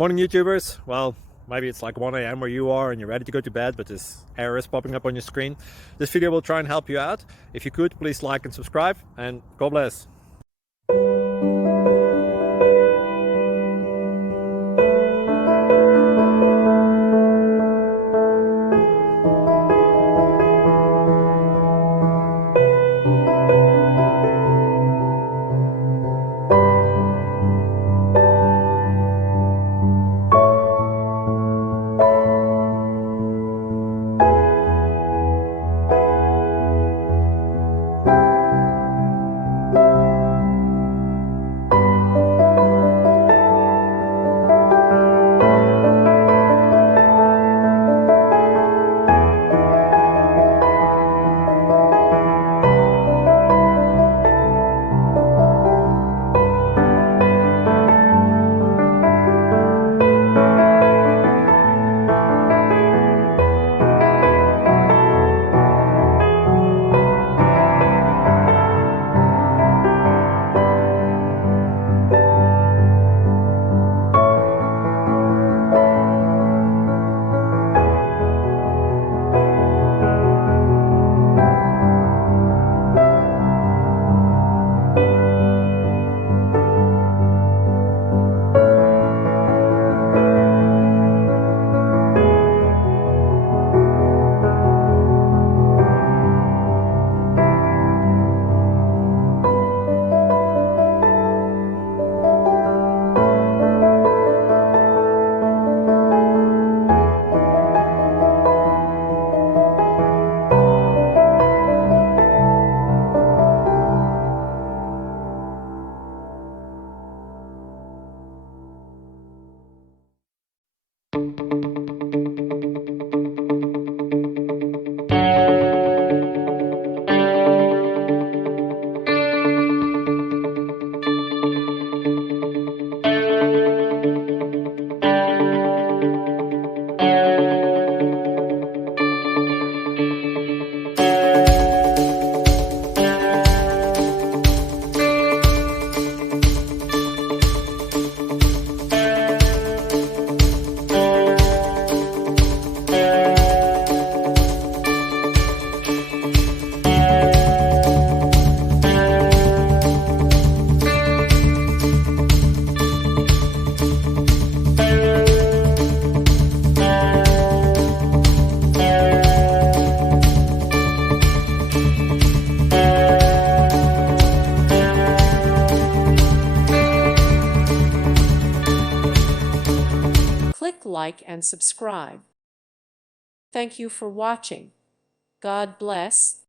Morning YouTubers. Well, maybe it's like 1 a.m. where you are and you're ready to go to bed, but this error is popping up on your screen. This video will try and help you out. If you could, please like and subscribe, and God bless. Click like and subscribe. Thank you for watching. God bless.